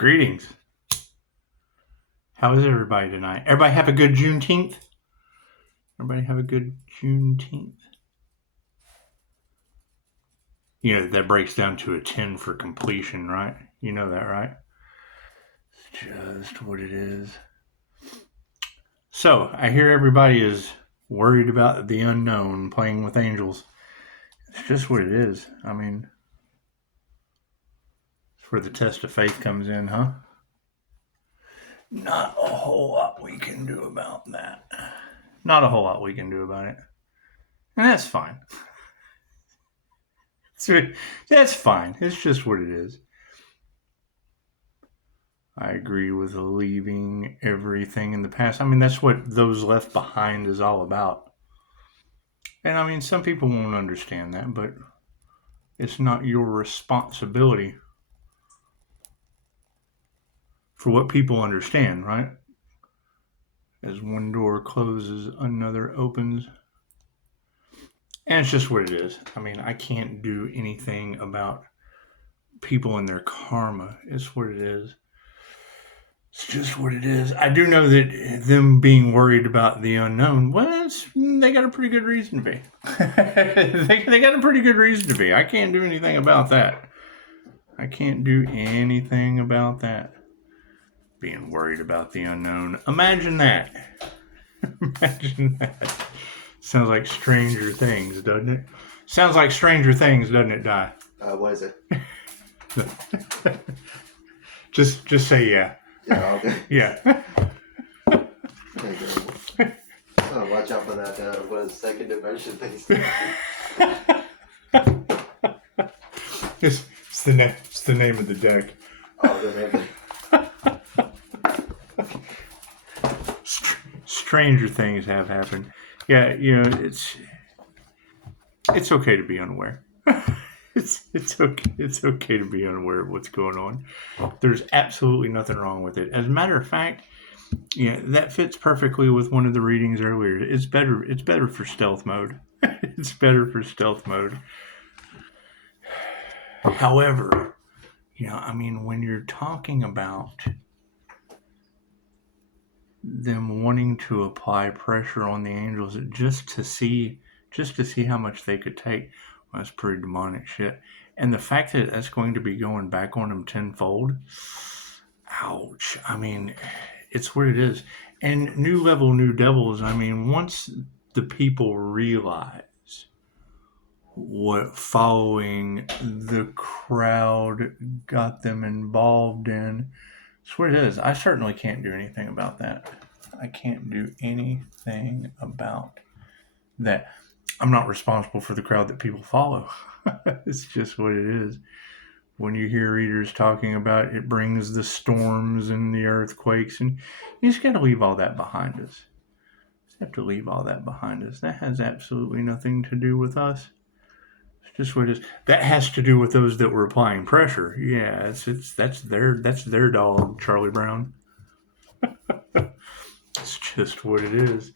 Greetings. How is everybody tonight? Everybody have a good Juneteenth? Everybody have a good Juneteenth? You know, that breaks down to a 10 for completion, right? You know that, right? It's just what it is. So, I hear everybody is worried about the unknown, playing with angels. It's just what it is. I mean, it's where the test of faith comes in, huh? Not a whole lot we can do about that. Not a whole lot we can do about it. And that's fine. That's fine. It's just what it is. I agree with leaving everything in the past. I mean, that's what those left behind is all about. And I mean, some people won't understand that, but it's not your responsibility for what people understand, right? As one door closes, another opens. And it's just what it is. I mean, I can't do anything about people and their karma. It's what it is. It's just what it is. I do know that them being worried about the unknown, well, they got a pretty good reason to be. they got a pretty good reason to be. I can't do anything about that. I can't do anything about that. Being worried about the unknown. Imagine that. Imagine that. Sounds like Stranger Things, doesn't it? Sounds like Stranger Things, doesn't it, Di? What is it? Just say yeah. Yeah, okay. Yeah. Okay, oh, watch out for that, what is second dimension thing? It's the name of the deck. Oh, the name. Stranger things have happened. Yeah, you know, it's okay to be unaware. It's okay to be unaware of what's going on. There's absolutely nothing wrong with it. As a matter of fact, yeah, that fits perfectly with one of the readings earlier. It's better for stealth mode. It's better for stealth mode. However, you know, I mean, when you're talking about them wanting to apply pressure on the angels just to see how much they could take, well, that's pretty demonic shit. And the fact that that's going to be going back on them tenfold, ouch. I mean, it's what it is. And new level, new devils, I mean, once the people realize what following the crowd got them involved in, that's what it is. I certainly can't do anything about that. I can't do anything about that. I'm not responsible for the crowd that people follow. It's just what it is. When you hear readers talking about it brings the storms and the earthquakes, and you just got to leave all that behind us. Just have to leave all that behind us. That has absolutely nothing to do with us. It's just what it is. That has to do with those that were applying pressure. Yeah, that's their dog, Charlie Brown. It's just what it is.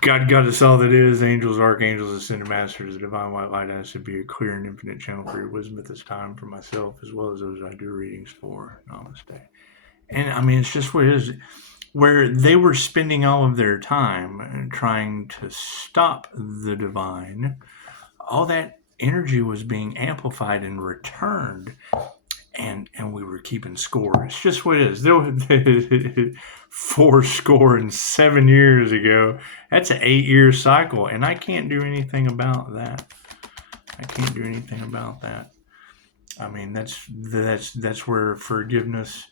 God got us all that is, angels, archangels, ascended masters, the divine white light has to be a clear and infinite channel for your wisdom at this time for myself, as well as those I do readings for. Namaste. And I mean, it's just what it is. Where they were spending all of their time trying to stop the divine, all that energy was being amplified and returned, and we were keeping score. It's just what it is. There was 407 years ago. That's an 8-year cycle, and I can't do anything about that. I mean, that's where forgiveness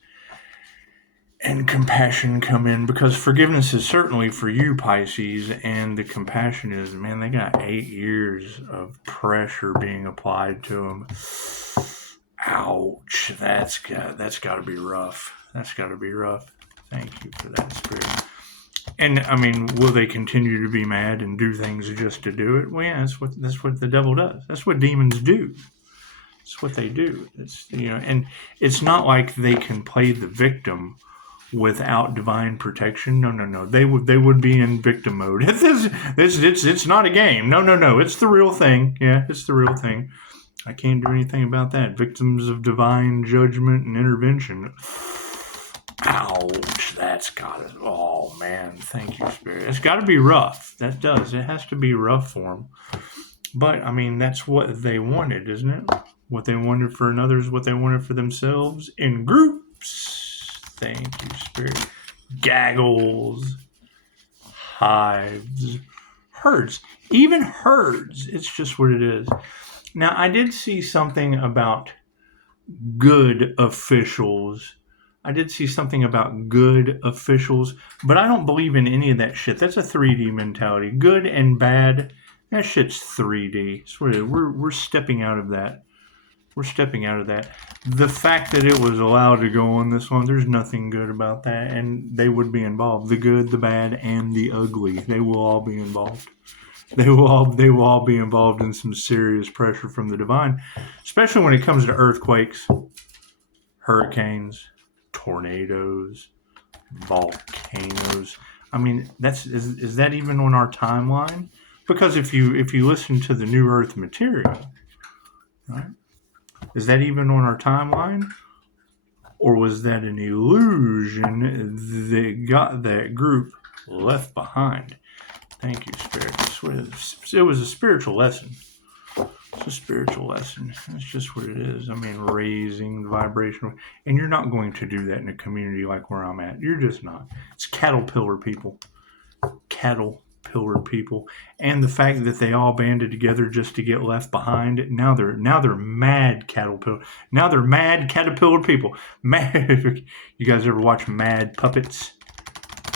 and compassion come in, because forgiveness is certainly for you, Pisces, and the compassion is, man, they got 8 years of pressure being applied to them. Ouch, that's got to be rough. That's got to be rough. Thank you for that, Spirit. And I mean, will they continue to be mad and do things just to do it? Well, yeah, that's what the devil does. That's what demons do. That's what they do. It's, you know, and it's not like they can play the victim without divine protection. No. They would be in victim mode. It's not a game. No. It's the real thing. Yeah, it's the real thing. I can't do anything about that. Victims of divine judgment and intervention. Ouch, that's gotta, oh man, thank you, Spirit. It's gotta be rough. That does. It has to be rough for them. But, I mean, that's what they wanted, isn't it? What they wanted for another is what they wanted for themselves in groups. Thank you, Spirit. Gaggles, hives, herds. Even herds. It's just what it is. Now, I did see something about good officials. I did see something about good officials, but I don't believe in any of that shit. That's a 3D mentality. Good and bad, that shit's 3D. We're stepping out of that. We're stepping out of that. The fact that it was allowed to go on this one, there's nothing good about that, and they would be involved. The good, the bad, and the ugly. They will all be involved. They will all be involved in some serious pressure from the divine, especially when it comes to earthquakes, hurricanes, tornadoes, volcanoes. I mean, is that even on our timeline? Because if you listen to the New Earth material, right? Is that even on our timeline? Or was that an illusion that got that group left behind? Thank you, Spirit. It was a spiritual lesson. It's a spiritual lesson. It's just what it is. I mean, raising the vibration. And you're not going to do that in a community like where I'm at. You're just not. It's caterpillar people. Caterpillar people. And the fact that they all banded together just to get left behind. Now they're mad caterpillar. Now they're mad caterpillar people. Mad. You guys ever watch Mad Puppets?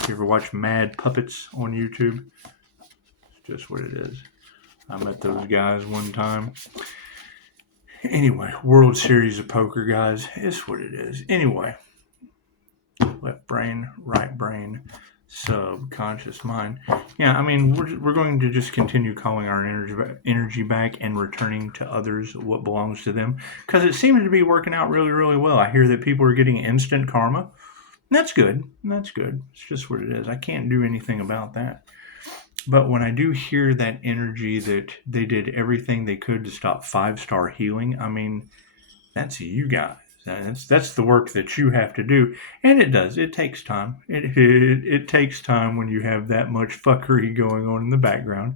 You ever watch Mad Puppets on YouTube? It's just what it is. I met those guys one time. Anyway, World Series of Poker, guys. It's what it is. Anyway, left brain, right brain, subconscious mind. Yeah, I mean, we're going to just continue calling our energy back and returning to others what belongs to them, because it seems to be working out really, really well. I hear that people are getting instant karma. That's good. That's good. It's just what it is. I can't do anything about that. But when I do hear that energy that they did everything they could to stop 5-star healing, I mean, that's you guys. That's the work that you have to do. And it does. It takes time. It takes time when you have that much fuckery going on in the background.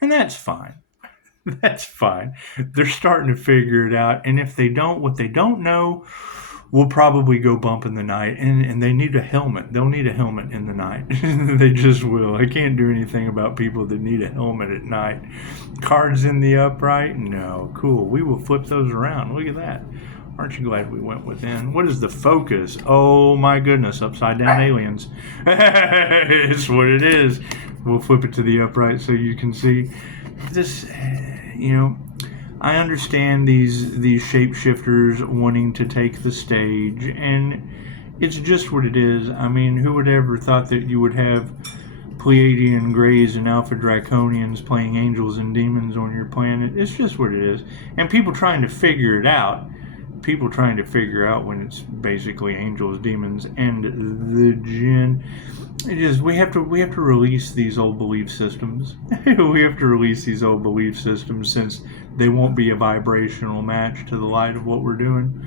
And that's fine. That's fine. They're starting to figure it out. And if they don't, what they don't know will probably go bump in the night, and they need a helmet. They'll need a helmet in the night. They just will. I can't do anything about people that need a helmet at night. Cards in the upright? No. Cool. We will flip those around. Look at that. Aren't you glad we went within? What is the focus? Oh my goodness. Upside down aliens. It's what it is. We'll flip it to the upright so you can see. This, I understand these shapeshifters wanting to take the stage, and it's just what it is. I mean, who would ever thought that you would have Pleiadian Greys and Alpha Draconians playing angels and demons on your planet? It's just what it is. And people trying to figure it out. People trying to figure out when it's basically angels, demons, and the jinn. It is. We have to release these old belief systems. We have to release these old belief systems, since they won't be a vibrational match to the light of what we're doing.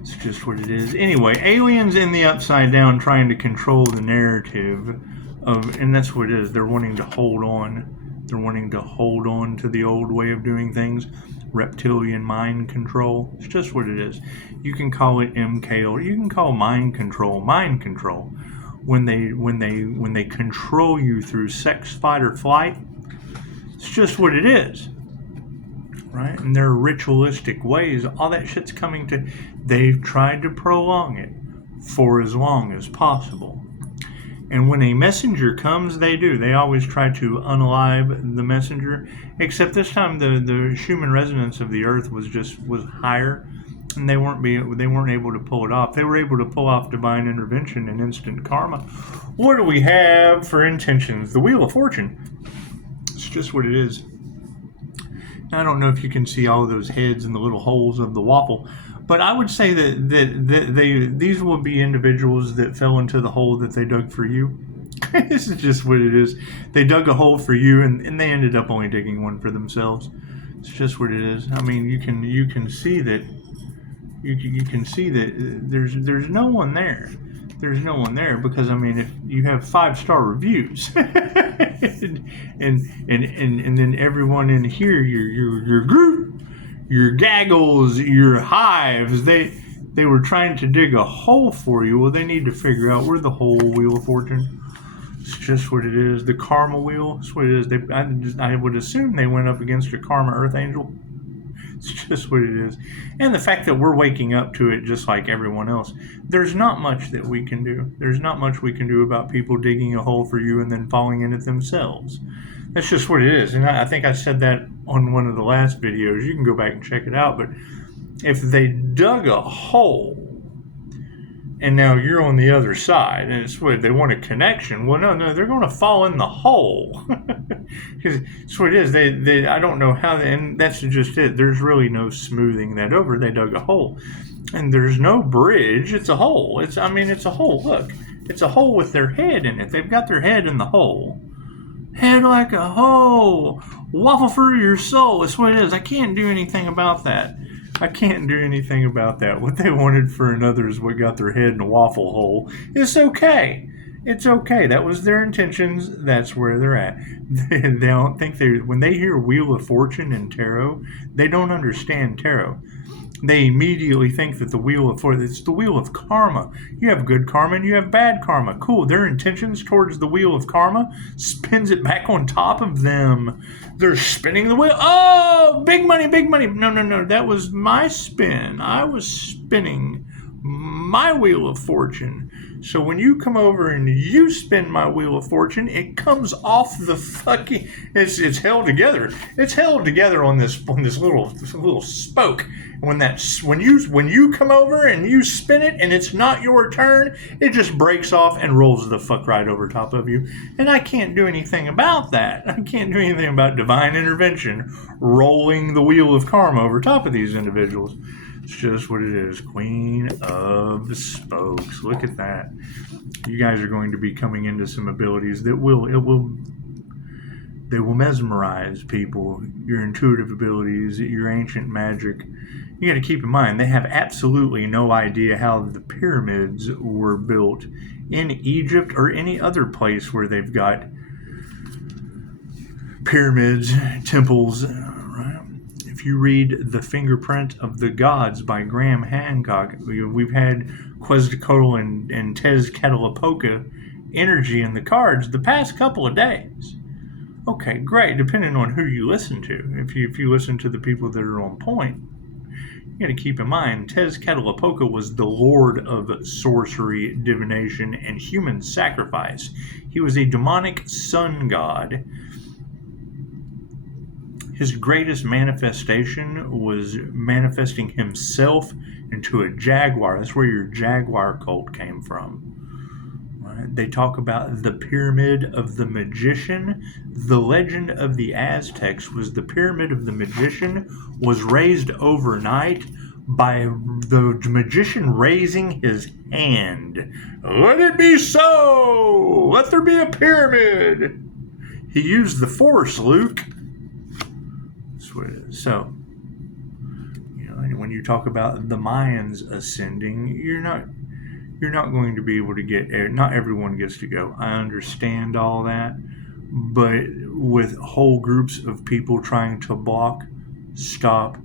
It's just what it is. Anyway, aliens in the upside down trying to control the narrative of, and that's what it is. They're wanting to hold on. They're wanting to hold on to the old way of doing things. Reptilian mind control. It's just what it is. You can call it MK, or you can call mind control. When they control you through sex, fight, or flight, it's just what it is, right? And their ritualistic ways, all that shit's coming to. They've tried to prolong it for as long as possible. And when a messenger comes, they always try to unalive the messenger. Except this time, the Schumann resonance of the Earth was higher, and they weren't able to pull it off. They were able to pull off divine intervention and instant karma. What do we have for intentions? The Wheel of Fortune. It's just what it is. I don't know if you can see all of those heads and the little holes of the waffle, but I would say that these will be individuals that fell into the hole that they dug for you. This is just what it is. They dug a hole for you, and they ended up only digging one for themselves. It's just what it is. I mean, you can see that you can see that there's no one there. There's no one there because, I mean, if you have 5-star reviews and then everyone in here, your group, your gaggles, your hives, they were trying to dig a hole for you. Well, they need to figure out where the whole Wheel of Fortune. It's just what it is. The karma wheel. That's what it is. I would assume they went up against a karma earth angel. It's just what it is. And the fact that we're waking up to it just like everyone else, there's not much that we can do. There's not much we can do about people digging a hole for you and then falling in it themselves. That's just what it is. And I think I said that on one of the last videos. You can go back and check it out. But if they dug a hole and now you're on the other side, and it's what they want a connection. Well, no, they're going to fall in the hole. Because it's what it is. They I don't know how, and that's just it. There's really no smoothing that over. They dug a hole, and there's no bridge. It's a hole. It's a hole. Look, it's a hole with their head in it. They've got their head in the hole. Head like a hole. Waffle for your soul. That's what it is. I can't do anything about that. I can't do anything about that. What they wanted for another is what got their head in a waffle hole. It's okay. It's okay. That was their intentions. That's where they're at. They don't think when they hear Wheel of Fortune and tarot, they don't understand tarot. They immediately think that the Wheel of Fortune, it's the Wheel of Karma. You have good karma and you have bad karma. Cool. Their intentions towards the Wheel of Karma spins it back on top of them. They're spinning the wheel. Oh, big money, big money. No. That was my spin. I was spinning my Wheel of Fortune. So when you come over and you spin my Wheel of Fortune, it comes off the fucking. It's held together. It's held together on this little spoke. When you come over and you spin it and it's not your turn, it just breaks off and rolls the fuck right over top of you. And I can't do anything about that. I can't do anything about divine intervention rolling the Wheel of Karma over top of these individuals. It's just what it is. Queen of Spokes. Look at that. You guys are going to be coming into some abilities that will mesmerize people. Your intuitive abilities, your ancient magic. You got to keep in mind, they have absolutely no idea how the pyramids were built in Egypt or any other place where they've got pyramids, temples. Right? If you read The Fingerprint of the Gods by Graham Hancock, we've had Quetzalcoatl and Tezcatlipoca energy in the cards the past couple of days. Okay, great, depending on who you listen to. If you listen to the people that are on point, you got to keep in mind, Tezcatlipoca was the lord of sorcery, divination, and human sacrifice. He was a demonic sun god. His greatest manifestation was manifesting himself into a jaguar. That's where your jaguar cult came from. They talk about the pyramid of the magician. The legend of the Aztecs was the pyramid of the magician was raised overnight by the magician raising his hand. Let it be so! Let there be a pyramid! He used the force, Luke. That's what it is. So, when you talk about the Mayans ascending, you're not going to be able to get air. Not everyone gets to go. I understand all that. But with whole groups of people trying to block, stop,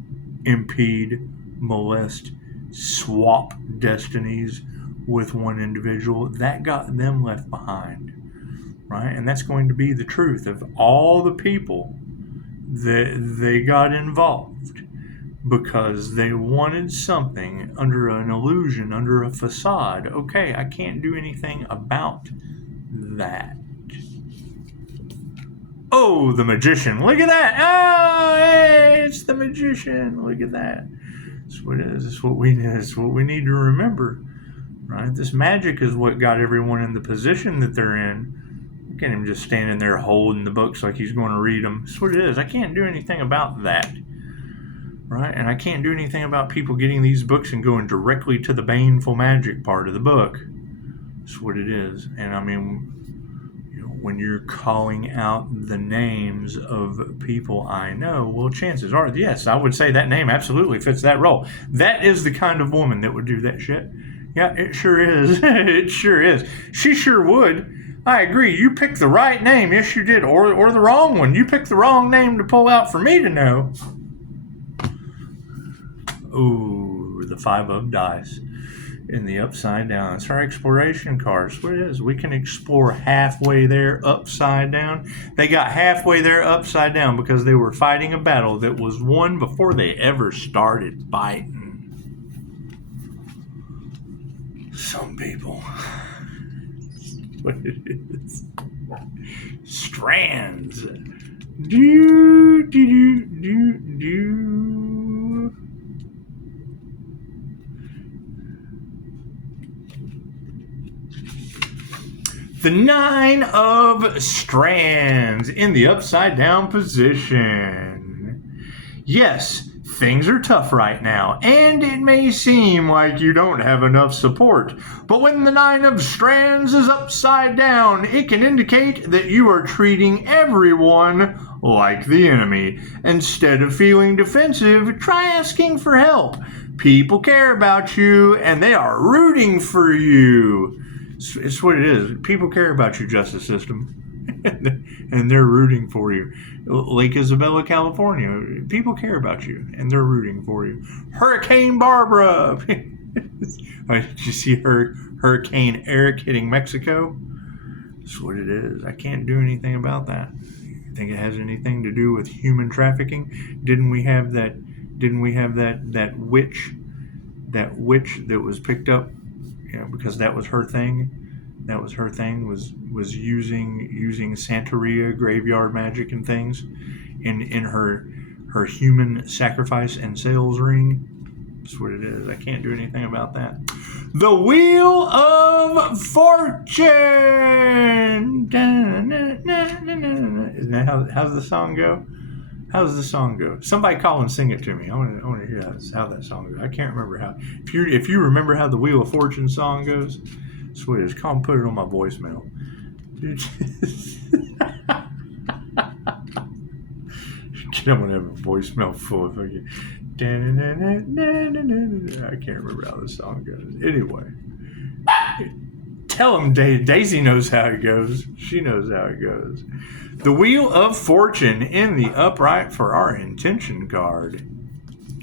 impede, molest, swap destinies with one individual, that got them left behind. Right? And that's going to be the truth of all the people that they got involved. Because they wanted something under an illusion, under a facade. Okay, I can't do anything about that. Oh, the magician. Look at that. Oh, hey, it's the magician. Look at that. That's what it is. It's what we need to remember. Right? This magic is what got everyone in the position that they're in. Look at him just standing there holding the books like he's going to read them. That's what it is. I can't do anything about that. Right? And I can't do anything about people getting these books and going directly to the baneful magic part of the book. That's what it is. And I mean, when you're calling out the names of people I know, well, chances are, yes, I would say that name absolutely fits that role. That is the kind of woman that would do that shit. Yeah, it sure is. It sure is. She sure would. I agree. You picked the right name. Yes, you did. Or the wrong one. You picked the wrong name to pull out for me to know. Ooh, the 5 of dice in the upside down. It's our exploration card. That's what it is. We can explore halfway there upside down. They got halfway there upside down because they were fighting a battle that was won before they ever started fighting. Some people. What it is. Strands. Do, do, do, do, do. The 9 of Strands in the upside down position. Yes, things are tough right now, and it may seem like you don't have enough support. But when the 9 of Strands is upside down, it can indicate that you are treating everyone like the enemy. Instead of feeling defensive, try asking for help. People care about you, and they are rooting for you. It's what it is. People care about your justice system, and they're rooting for you. Lake Isabella, California. People care about you, and they're rooting for you. Hurricane Barbara. Did you see Hurricane Eric hitting Mexico? That's what it is. I can't do anything about that. You think it has anything to do with human trafficking? Didn't we have that witch that was picked up? You know, because that was her thing. That was her thing, was using Santeria, graveyard magic and things in her human sacrifice and sales ring. That's what it is. I can't do anything about that. The Wheel of Fortune. Isn't that how's the song go? How does the song go? Somebody call and sing it to me. I want to hear how that song goes. I can't remember how. If you remember how the Wheel of Fortune song goes, sweet as call and put it on my voicemail. I'm gonna have a voicemail full of fucking. I can't remember how the song goes. Anyway, tell them Daisy knows how it goes. She knows how it goes. The Wheel of Fortune in the upright for our intention card.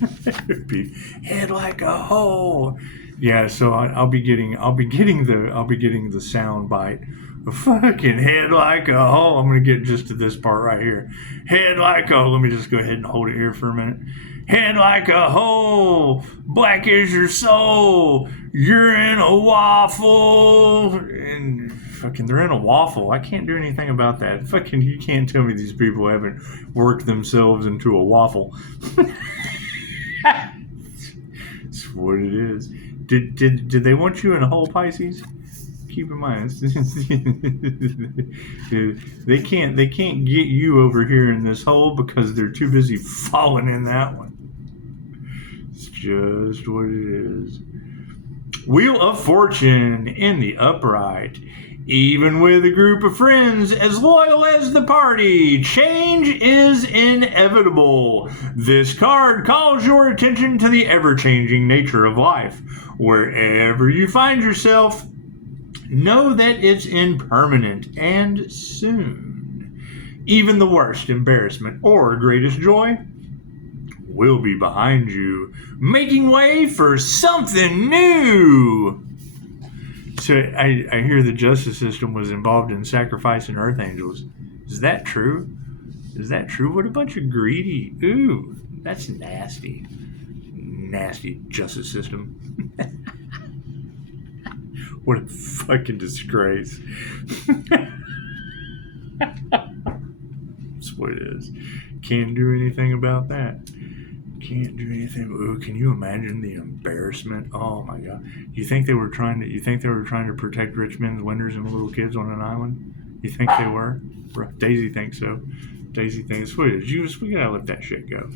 It would be head like a hole. Yeah, so I'll be getting the sound bite. A fucking head like a hole. I'm gonna get just to this part right here. Head like a hole. Let me just go ahead and hold it here for a minute. Head like a hole, black is your soul. You're in a waffle, and fucking they're in a waffle. I can't do anything about that. Fucking, you can't tell me these people haven't worked themselves into a waffle. That's what it is. Did they want you in a hole, Pisces? Keep in mind, they can't get you over here in this hole because they're too busy falling in that one. It's just what it is. Wheel of Fortune in the upright. Even with a group of friends as loyal as the party, change is inevitable. This card calls your attention to the ever-changing nature of life. Wherever you find yourself, know that it's impermanent and soon. Even the worst embarrassment or greatest joy will be behind you, making way for something new. So I hear the justice system was involved in sacrificing earth angels. Is that true? Is that true? What a bunch of greedy. Ooh, that's nasty. Nasty justice system. What a fucking disgrace. That's what it is. Can't do anything about that. Can't do anything. Ooh, can you imagine the embarrassment? Oh my god. You think they were trying to protect rich men's winners and little kids on an island? You think they were? Daisy thinks so. Daisy thinks, we gotta let that shit go.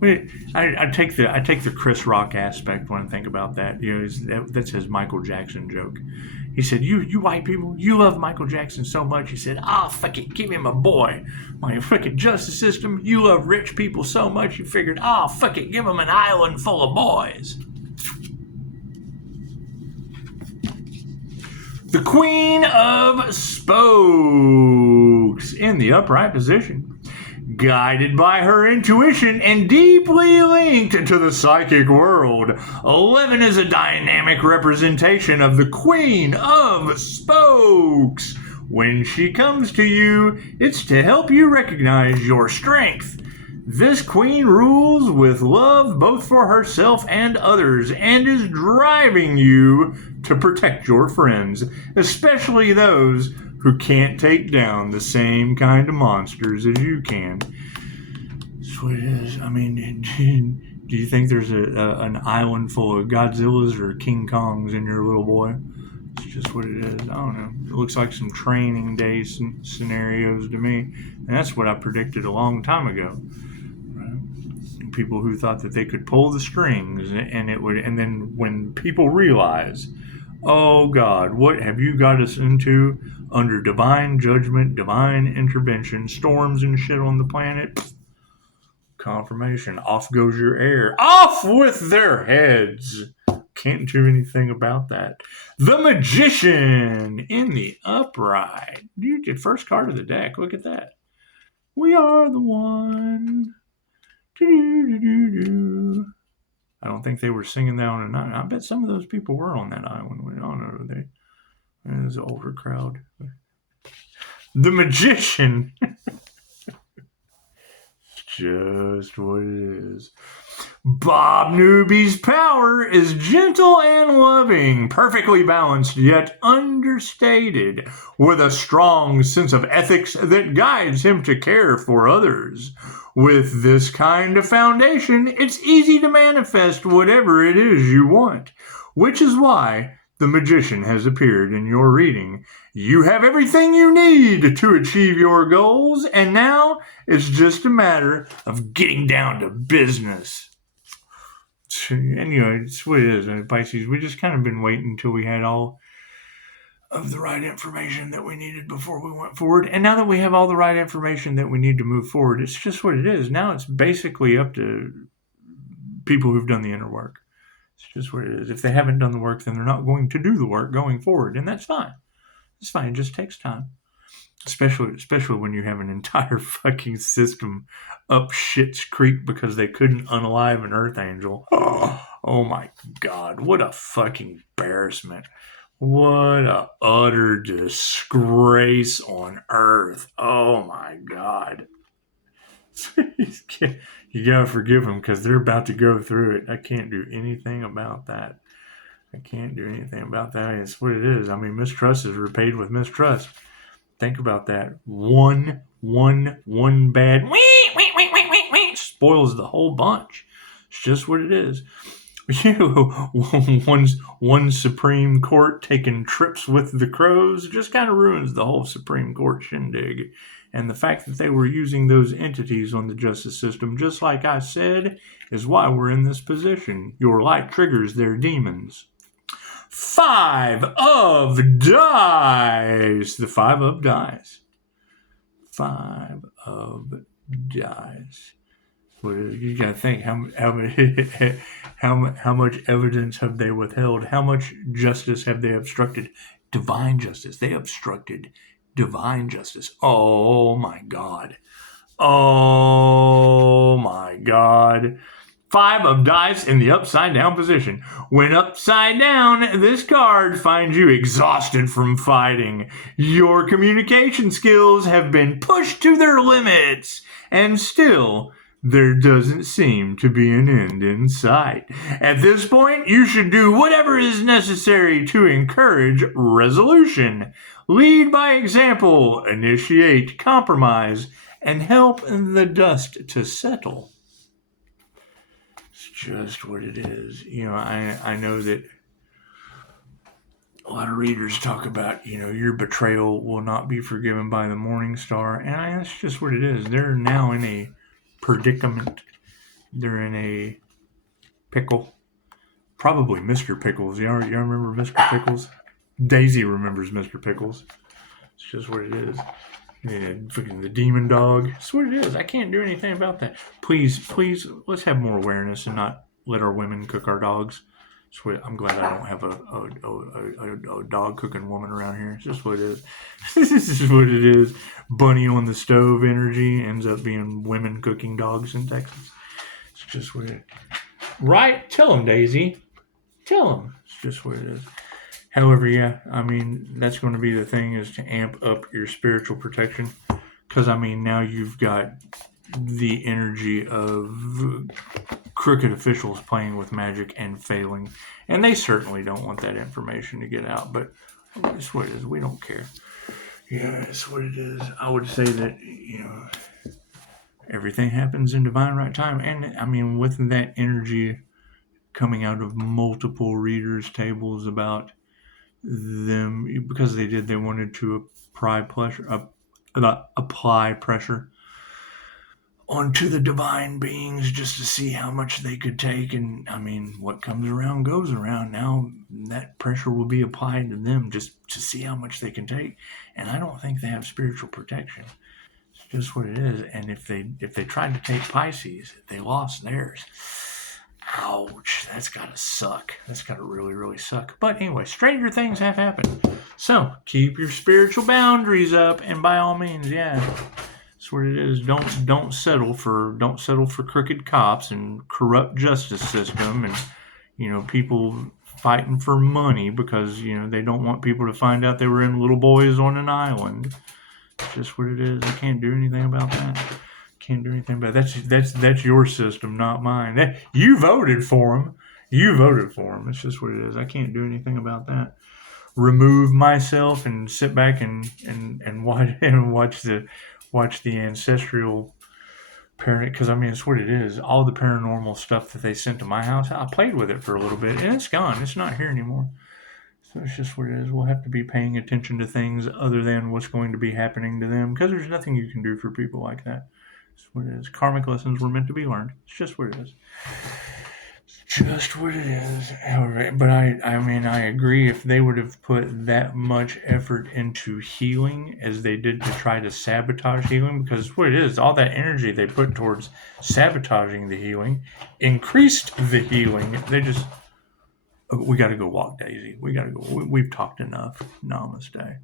I take the Chris Rock aspect when I think about that. That's his Michael Jackson joke. He said, "You white people, you love Michael Jackson so much." He said, "Oh fuck it, give him a boy." My fucking justice system, you love rich people so much you figured, "Oh fuck it, give him an island full of boys." The Queen of Spokes in the upright position. Guided by her intuition and deeply linked to the psychic world, 11 is a dynamic representation of the Queen of Spokes. When she comes to you, it's to help you recognize your strength. This queen rules with love both for herself and others and is driving you to protect your friends, especially those who can't take down the same kind of monsters as you can. That's what it is. I mean, do you think there's an island full of Godzillas or King Kongs in your little boy? It's just what it is. I don't know. It looks like some training day scenarios to me. And that's what I predicted a long time ago. People who thought that they could pull the strings and then when people realize, oh God, what have you got us into? Under divine judgment, divine intervention, storms and shit on the planet, confirmation, off goes your air. Off with their heads. Can't do anything about that. The Magician in the upright. You did first card of the deck. Look at that. We are the one. I don't think they were singing that on a night. I bet some of those people were on that island. I don't know. It was an older crowd. The Magician. It's just what it is. Bob Newby's power is gentle and loving, perfectly balanced yet understated, with a strong sense of ethics that guides him to care for others. With this kind of foundation, it's easy to manifest whatever it is you want, which is why the Magician has appeared in your reading. You have everything you need to achieve your goals, and now it's just a matter of getting down to business. Anyway, it's what it is. Pisces, we just kind of been waiting until we had all of the right information that we needed before we went forward. And now that we have all the right information that we need to move forward, it's just what it is. Now it's basically up to people who've done the inner work. It's just what it is. If they haven't done the work, then they're not going to do the work going forward. And that's fine. It's fine. It just takes time. Especially when you have an entire fucking system up shit's creek because they couldn't unalive an Earth Angel. Oh my God. What a fucking embarrassment. What a utter disgrace on Earth. Oh my God. You gotta forgive them because they're about to go through it. I can't do anything about that. It's what it is. I mean, mistrust is repaid with mistrust. Think about that. One bad spoils the whole bunch. It's just what it is. One Supreme Court taking trips with the crows just kind of ruins the whole Supreme Court shindig. And the fact that they were using those entities on the justice system, just like I said, is why we're in this position. Your light triggers their demons. 5 of dice. The 5 of dice. 5 of dice. Well, you gotta think how much evidence have they withheld? How much justice have they obstructed? Divine justice. They obstructed divine justice. Oh my God. 5 of dice in the upside down position. When upside down, this card finds you exhausted from fighting. Your communication skills have been pushed to their limits, and still, there doesn't seem to be an end in sight. At this point, you should do whatever is necessary to encourage resolution. Lead by example, initiate compromise, and help the dust to settle. It's just what it is. I know that a lot of readers talk about, your betrayal will not be forgiven by the morning star. And that's just what it is. They're now in a predicament They're in a pickle. Probably Mr. Pickles. Y'all remember Mr. Pickles? Daisy remembers Mr. Pickles. It's just what it is. Yeah, freaking the demon dog. That's what it is. I can't do anything about that. Please, let's have more awareness and not let our women cook our dogs. I'm glad I don't have a dog cooking woman around here. It's just what it is. This is what it is. Bunny on the stove energy ends up being women cooking dogs in Texas. It's just what it is. Right? Tell them, Daisy. Tell them. It's just what it is. However, yeah, I mean, that's going to be the thing, is to amp up your spiritual protection. Because, I mean, now you've got the energy of crooked officials playing with magic and failing. And they certainly don't want that information to get out. But it's what it is. We don't care. Yeah, it's what it is. I would say that, everything happens in divine right time. And, I mean, with that energy coming out of multiple readers' tables about them, because they wanted to apply pressure onto the divine beings just to see how much they could take. And I mean, what comes around goes around. Now that pressure will be applied to them just to see how much they can take. And I don't think they have spiritual protection. It's just what it is. And if they tried to take Pisces, they lost theirs. Ouch, that's gotta suck. That's gotta really, really suck. But anyway, stranger things have happened. So keep your spiritual boundaries up, and by all means, yeah, that's what it is. Don't settle for crooked cops and corrupt justice system, and people fighting for money because they don't want people to find out they were in little boys on an island. It's just what it is. I can't do anything about that. Can't do anything about it. That's your system, not mine. You voted for him. It's just what it is. I can't do anything about that. Remove myself and sit back and watch the ancestral parent, because I mean, it's what it is. All the paranormal stuff that they sent to my house, I played with it for a little bit and it's gone. It's not here anymore. So it's just what it is. We'll have to be paying attention to things other than what's going to be happening to them, because there's nothing you can do for people like that. It's what it is. Karmic lessons were meant to be learned. It's just what it is. It's just what it is. But I agree. If they would have put that much effort into healing as they did to try to sabotage healing, because what it is, all that energy they put towards sabotaging the healing increased the healing. We got to go walk, Daisy. We got to go. We've talked enough. Namaste.